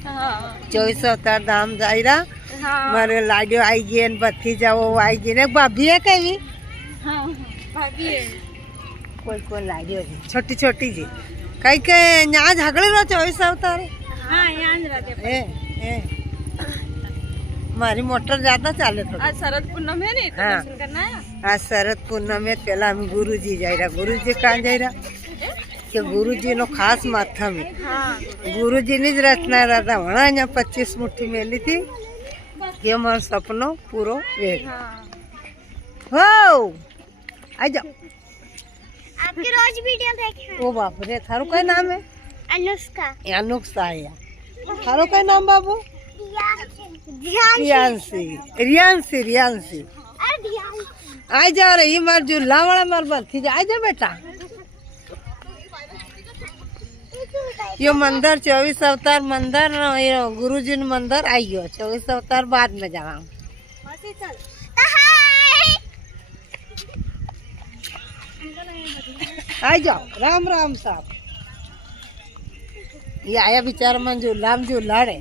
24 अवतार धाम जायरा मारे लाडियो आई गई ने भतीजाओ आई गई ने भाभी है केवी भाभी है कोई कोई लाडियो जी छोटी छोटी जी कई के यहाँ झगड़े रो 24 अवतार हाँ यहाँ रहते ए मारी मोटर ज्यादा चाले थोड़ी आज शरद पूनम है नहीं तो हाँ। दर्शन करना है आज शरद पूनम में पहला हम गुरुजी जायरा गुरुजी कहाँ जायरा કે ગુરુજીનો ખાસ માથા में ગુરુજીની જ રચના હતા વણા અહીંયા 25 મુઠ્ઠી મેલી थी કે મારો સપનો પૂરો વેગ हो आ जाओ आपके रोज वीडियो देखे ओ बाप रे थारो क्या नाम है अनुष्का अनुष्का है थारो क्या नाम बाबू रियांशी रियांशी रियांशी आ जाओ रे ये मार जो लावड़ा मार बत्ती आ जा बेटा यो मंदिर 24 अवतार मंदिर गुरुजी ने मंदिर आई गयो 24 अवतार बाद में जावा आ जाओ राम राम साहब ये आया बेचारा मन जो लाम जो लाड़े